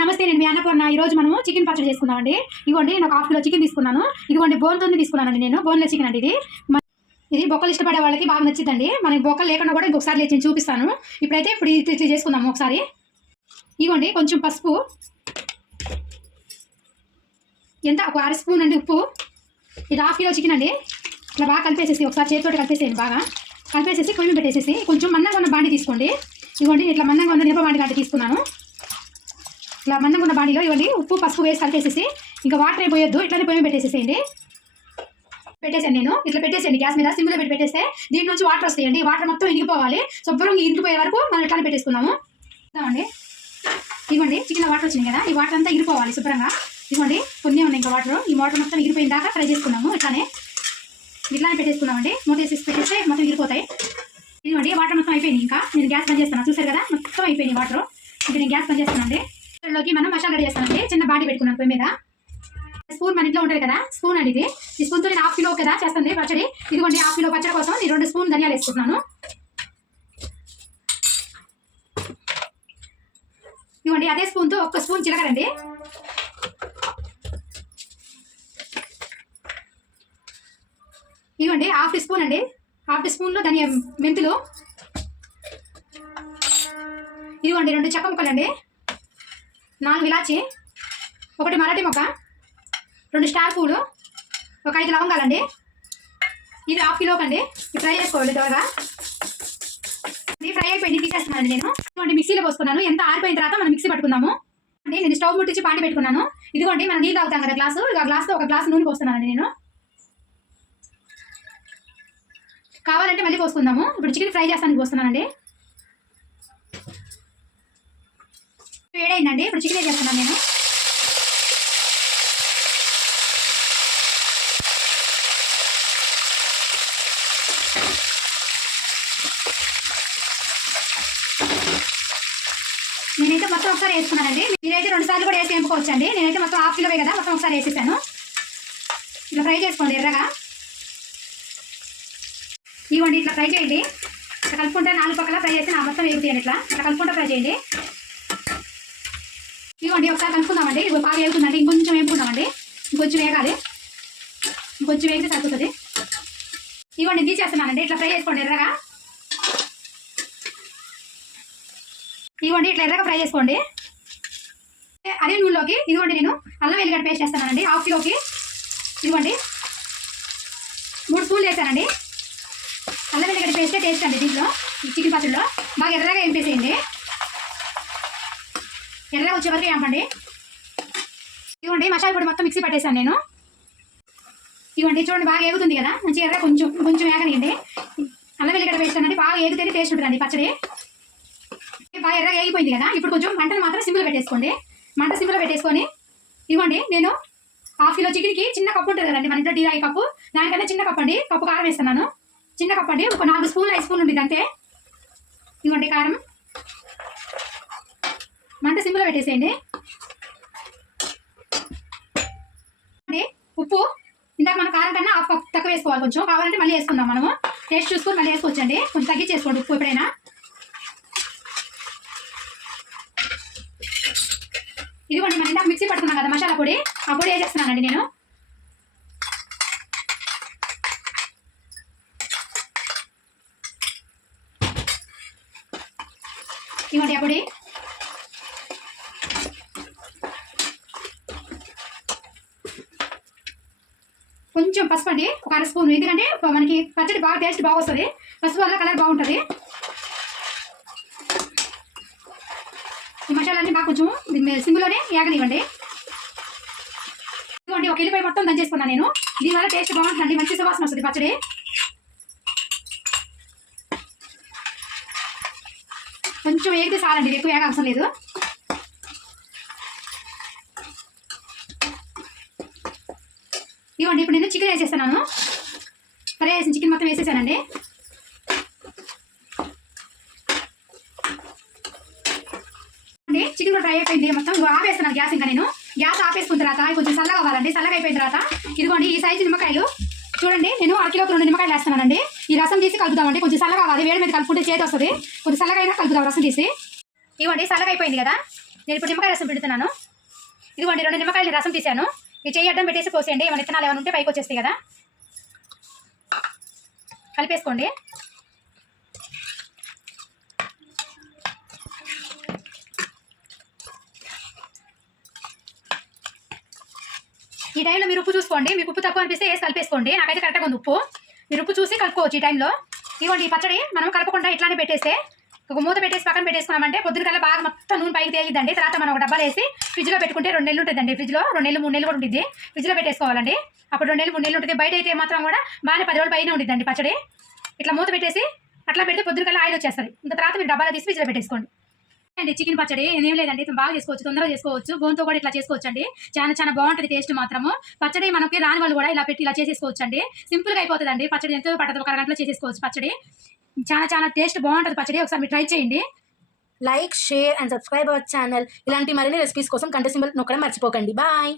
నమస్తే నేను మీ అన్నపూర్ణ. ఈ రోజు మనము చికెన్ పచ్చడి చేసుకుందామండి. ఇదిగోండి నేను ఒక హాఫ్ కిలో చికెన్ తీసుకున్నాను. ఇదిగోండి బోన్తో తీసుకున్నానండి నేను. బోన్లెస్ చికెన్ అండి ఇది. ఇది బొక్కలు ఇష్టపడే వాళ్ళకి బాగా నచ్చిందండి మనకి బొక్కలు లేకుండా కూడా ఇంకొకసారి లేచి చూపిస్తాను. ఇప్పుడైతే ఇప్పుడు ఇది చేసుకుందాము ఒకసారి. ఇదిగోండి కొంచెం పసుపు. ఎంత? ఒక అర స్పూన్ అండి ఉప్పు. ఇది హాఫ్ కిలో చికెన్ అండి. ఇట్లా బాగా కలిపేసేసి ఒకసారి చేతితోటి కలిపేసేయండి బాగా. కలిపేసేసి పొయ్యి పెట్టేసేసి కొంచెం మన్నగా ఉన్న బాండి తీసుకోండి. ఇదిగోండి ఇట్లా మన్నగా ఉన్న నిరప బాండి గంట తీసుకున్నాను. ఇట్లా మందంగా ఉన్న బాడీలో ఇవ్వండి. ఉప్పు పసుపు వేసి కలిపేసేసి ఇంకా వాటర్ అయిపోయొద్దు ఇట్లానే పొయ్యి పెట్టేసేసేయండి. పెట్టేసాను నేను. ఇట్లా పెట్టేసేయండి. గ్యాస్ మీద సిమ్లో పెట్టి పెట్టేస్తే దీని నుంచి వాటర్ వస్తాయండి. వాటర్ మొత్తం ఇరిగిపోవాలి శుభ్రంగా ఇరిగిపోయే వరకు మనం ఇట్లానే పెట్టేసుకున్నాము. అండి ఇవ్వండి. చికెన్ వాటర్ వచ్చినాయి కదా. ఈ వాటర్ అంతా ఇరిపోవాలి శుభ్రంగా. ఇవ్వండి కొన్ని ఉన్నాయి ఇంకా వాటర్ ఈ వాటర్ మొత్తం ఇరిపోయిన దాకా ఫ్రై చేసుకున్నాము. ఇట్లానే. ఇట్లానే పెట్టేసుకున్నామండి. మూత పెట్టేస్తే మొత్తం ఇరిపోతాయి ఇదిగోండి. వాటర్ మొత్తం అయిపోయింది ఇంకా. నేను గ్యాస్ బంద్ చేస్తాను చూసారు కదా? మొత్తం అయిపోయింది వాటర్ ఇంకా నేను గ్యాస్ బంద్ చేస్తానండి లోకి మనం మసాలా రెడీ చేస్తామండి చిన్న బాండి పెట్టుకున్నాను పొయ్యి మీద. స్పూన్ మన ఇంట్లో ఉంటుంది కదా స్పూన్ అండి ఇది. ఈ స్పూన్తో నేను హాఫ్ కిలో కదా చేస్తుంది పచ్చడి. ఇదిగోండి హాఫ్ కిలో పచ్చడి కోసం నేను రెండు స్పూన్ ధనియాలు వేసుకుంటున్నాను. ఇదిగోండి అదే స్పూన్తో ఒక్క స్పూన్ చిలకరండి ఇవ్వండి ఇదిగోండి హాఫ్ టీ స్పూన్ అండి. హాఫ్ టీ స్పూన్లో ధనియా మెంతులు. ఇదిగోండి రెండు చెక్క ముక్కలు అండి నాలుగు ఇలాచి ఒకటి మరాఠీ మొక్క రెండు స్టార్ పూలు ఒక ఐదు లవంగాలండి. ఇది హాఫ్ కిలోకి అండి. ఇది ఫ్రై చేసుకోవాలి త్వరగా. ఇది ఫ్రై అయిపోయింది తీసేస్తున్నాను నేను. ఇదిగోండి మిక్సీలో పోసుకున్నాను. ఎంత ఆరిపోయిన తర్వాత మనం మిక్సీ పట్టుకుందాము. అండి నేను స్టవ్ ముట్టించి పాండి పెట్టుకున్నాను. ఇదిగోండి మనం నీళ్ళు తాగుతాం కదా గ్లాసు. ఇక గ్లాస్తో ఒక గ్లాస్ నూనె పోస్తున్నానండి నేను. కావాలంటే మళ్ళీ పోసుకుందాము. ఇప్పుడు చికెన్ ఫ్రై చేస్తానికి పోస్తున్నానండి. వేడైందండి. ఇప్పుడు చికెన్ వేసేస్తున్నాను నేను? నేనైతే మొత్తం ఒకసారి వేసుకున్నానండి. మీరైతే రెండు సార్లు కూడా వేసి వేపుకోవచ్చు అండి నేనైతే మొత్తం హాఫ్ కిలోవే కదా మొత్తం ఒకసారి వేసేసాను. ఇలా ఫ్రై చేసుకోండి ఎర్రగా. ఇవ్వండి ఇట్లా ఫ్రై చేయండి. ఇట్లా కలుపుకుంటే నాలుగు పక్కల ఫ్రై చేసి నా మొత్తం వేగుతాయండి ఇట్లా. ఇట్లా కలుపుకుంటా ఫ్రై చేయండి. ఇవ్వండి ఒకసారి కలుపుకుందామండి. ఇప్పుడు బాగా వేగుతుందండి ఇంకొంచెం వేపుకుందామండి. ఇంకొంచెం వేగాలి. ఇంకొంచెం వేగితే సరిపోతుంది. ఇవ్వండి తీసేస్తున్నానండి ఇట్లా ఫ్రై చేసుకోండి ఎర్రగా. ఇవ్వండి ఇట్లా ఎర్రగా ఫ్రై చేసుకోండి. అదే నూనెలోకి ఇదిగోండి నేను అల్లం వెల్లిగడ్డ పేస్ట్ చేస్తానండి హాఫ్ కిలోకి. ఇదిగోండి. మూడు స్పూన్లు వేసానండి. అల్లం వెల్లిగడ్డ పేస్టే టేస్ట్ అండి దీంట్లో. చికెన్ పచ్చడిలో. బాగా ఎర్రగా వేసేయండి ఎర్రగా వచ్చే వరకు వేపండి. ఇదిగోండి మసాలా పొడి మొత్తం మిక్సీ పట్టేశాను నేను. ఇదిగోండి చూడండి బాగా ఏగుతుంది కదా? మంచి ఎర్ర కొంచెం కొంచెం ఏగనియండి. అల్లం వెల్లిగడ్డ వేస్తానండి బాగా ఏగితేనే టేస్ట్ ఉంటుందండి పచ్చడి. బాగా ఎర్రగా ఏగిపోయింది కదా? ఇప్పుడు కొంచెం మంటను మాత్రం సింపుల్ పెట్టేసుకోండి. మంట సింపుల్ పెట్టేసుకొని ఇవ్వండి నేను హాఫ్ కిలో చికెన్కి చిన్న కప్పు ఉంటుంది కదండి మన ఇంట్లో టీ కప్పు. దానికన్నా చిన్న కప్పు అండి. కప్పు కారం వేస్తున్నాను. చిన్న కప్పు అండి. ఒక నాలుగు స్పూన్లు ఐదు స్పూన్లు ఉంటుంది అంతే. ఇవ్వండి కారం. మంట సింపుల్ పెట్టేసేయండి. ఉప్పు ఇందాక మన కారం కన్నా హాఫ్ కప్ తక్కువ వేసుకోవాలి కొంచెం. కావాలంటే మళ్ళీ వేసుకుందాం మనము. టేస్ట్ చూసుకొని మళ్ళీ వేసుకోవచ్చండి. కొంచెం తగ్గించేసుకోండి ఉప్పు ఎప్పుడైనా. ఇదిగోండి మన ఇందాక మిక్సీ పడుతున్నాం కదా మసాలా పొడి. ఆ పొడి వేసేస్తున్నానండి నేను? ఇవ్వండి ఆ పొడి. కొంచెం పసుపు అండి. ఒక అర స్పూన్. ఎందుకంటే మనకి పచ్చడి బాగా టేస్ట్ బాగా వస్తుంది. పసుపు వల్ల కలర్ బాగుంటుంది. ఈ మసాలాన్ని బాగా కొంచెం సింగులోనే వేగనివ్వండి ఇదిగోండి ఒక ఎల్లిపాయ మొత్తం దంచేసుకున్నాను నేను. దీనివల్ల టేస్ట్ బాగుంటుందండి. మంచి సువాసన వస్తుంది పచ్చడి. కొంచెం వేగితే చాలండి. ఎక్కువ వేగ అవసరం లేదు. ఇవ్వండి ఇప్పుడు నేను చికెన్ వేసేస్తున్నాను. ఫ్రై వేసిన చికెన్ మొత్తం వేసేసానండి. అండి చికెన్ కూడా ఫ్రై అయిపోయింది. మొత్తం ఆపేస్తాను ఆపేస్తున్నాను గ్యాస్ ఇంకా నేను. గ్యాస్ ఆపేసుకున్న తర్వాత కొంచెం చల్లగా అవ్వాలండి. చల్లగా అయిపోయిన తర్వాత ఇదిగోండి ఈ సైజు నిమ్మకాయలు. చూడండి నేను అరకిలోకి రెండు నిమ్మకాయలు వేస్తున్నానండి. ఈ రసం తీసి కలుపుదామండి. కొంచెం చల్లగా కావాలి వేడి మీద కలుపుకుంటే చేతి వస్తుంది. కొంచెం చల్లగా అయినా కలుపుదాం రసం తీసి. ఇవ్వండి చల్లగా అయిపోయింది కదా. నేను ఇప్పుడు నిమ్మకాయ రసం పెడుతున్నాను. ఇదిగోండి రెండు నిమ్మకాయలు రసం తీశాను. ఈ చెయ్యి అడ్డం పెట్టేసి పోసేయండి ఏమైనా విత్తనాలు ఏమైనా ఉంటే పైకి వచ్చేస్తాయి కదా. కలిపేసుకోండి. ఈ టైంలో మీరు ఉప్పు చూసుకోండి. మీకు ఉప్పు తక్కువ అనిపిస్తే వేసి కలిపేసుకోండి. నాకైతే కరెక్ట్గా ఉంది ఉప్పు. మీరు ఉప్పు చూసి కలుపుకోవచ్చు ఈ టైంలో ఇవ్వండి ఈ పచ్చడి. మనం కలపకుండా ఇట్లానే పెట్టేస్తే ఒక మూత పెట్టేసి పక్కన పెట్టేసుకున్నామంటే పొద్దున కల్లా బాగా మొత్తం నూనె పైకి తేలిద్దండి. తర్వాత మనం ఒక డబ్బాలు వేసి ఫ్రిడ్జ్లో పెట్టుకుంటే రెండు నెలలు ఉంటుందండి. ఫ్రిడ్జ్లో రెండు నెలలు మూడు నెలలు కూడా ఉంటుంది ఫ్రిడ్జ్లో పెట్టేసుకోవాలండి. అప్పుడు రెండు నెలలు మూడు నెలలు ఉంటుంది బయట అయితే మాత్రం కూడా బాగానే పది రోజులు పైన ఉంటుందండి పచ్చడి. ఇట్లా మూత పెట్టేసి అట్లా పెడితే పొద్దున కల్లా ఆయిల్ వచ్చేస్తుంది. ఇంకా తర్వాత మీరు డబ్బాలో తీసి ఫ్రిడ్జ్లో పెట్టేసుకోండి. అండి చికెన్ పచ్చడి ఏం లేదండి. బాగా చేసుకోవచ్చు తొందరగా చేసుకోవచ్చు. గోంతో కూడా ఇట్లా చేసుకోవచ్చు అండి చాలా చాలా బాగుంటుంది టేస్ట్ మాత్రము. పచ్చడి మనకి రాని వాళ్ళు కూడా ఇలా పెట్టి ఇలా చేసేసుకోవచ్చు అండి సింపుల్గా అయిపోతుంది అండి పచ్చడి ఎంతో పట్టదు. ఒక గంటలో చేసేసుకోవచ్చు పచ్చడి. చాలా చాలా టేస్ట్ బాగుంటుంది పచ్చడి. ఒకసారి మీరు ట్రై చేయండి. Like share and subscribe our channel. ఇలాంటి మరిన్ని రెసిపీస్ కోసం కంట సింబల్ నొక్కడం మర్చిపోకండి. బాయ్.